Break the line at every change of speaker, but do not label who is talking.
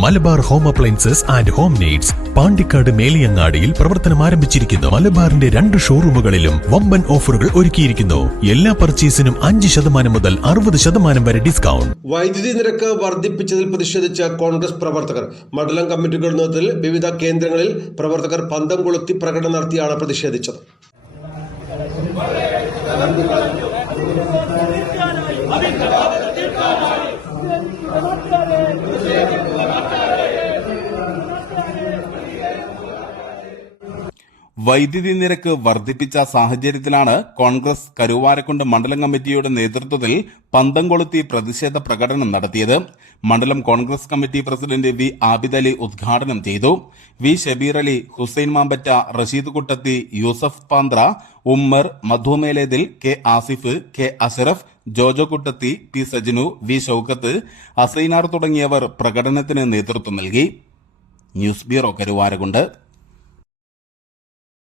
Malabar home appliances and home needs Pandikkad മേലിയങ്ങാടിയിൽ പ്രവർത്തനം ആരംഭിച്ചിരിക്കുന്നു. മലബാറിന്റെ രണ്ട് ഷോറൂമുകളിലും വമ്പൻ ഓഫറുകൾ ഒരുക്കിയിരിക്കുന്നു. എല്ലാ പർച്ചേസിനും അഞ്ച് ശതമാനം മുതൽ അറുപത് ശതമാനം വരെ ഡിസ്കൗണ്ട്.
വൈദ്യുതി നിരക്ക് വർദ്ധിപ്പിച്ചതിൽ പ്രതിഷേധിച്ച കോൺഗ്രസ് പ്രവർത്തകർ. മണ്ഡലം കമ്മിറ്റികളുടെ നേതൃത്വത്തിൽ വിവിധ കേന്ദ്രങ്ങളിൽ പ്രവർത്തകർ പന്തം കൊളുത്തി പ്രകടനം നടത്തിയാണ് പ്രതിഷേധിച്ചത്.
വൈദ്യുതി നിരക്ക് വർദ്ധിപ്പിച്ച സാഹചര്യത്തിലാണ് കോൺഗ്രസ് കരുവാരക്കുണ്ട് മണ്ഡലം കമ്മിറ്റിയുടെ നേതൃത്വത്തിൽ പന്തം കൊളുത്തി പ്രതിഷേധ പ്രകടനം നടത്തിയത്. മണ്ഡലം Congress committee president V Abid Ali ഉദ്ഘാടനം ചെയ്തു. V Shabeer Ali Hussain Mampatta Rasheed Kuttathi Yusuf Panthra Ummer Madhumelethil K Asif K Ashraf Jojo Kuttathi P Sajnu V Shoukath Asainar തുടങ്ങിയവർ പ്രകടനത്തിന് നേതൃത്വം നൽകി. News bureau Karuvarakundu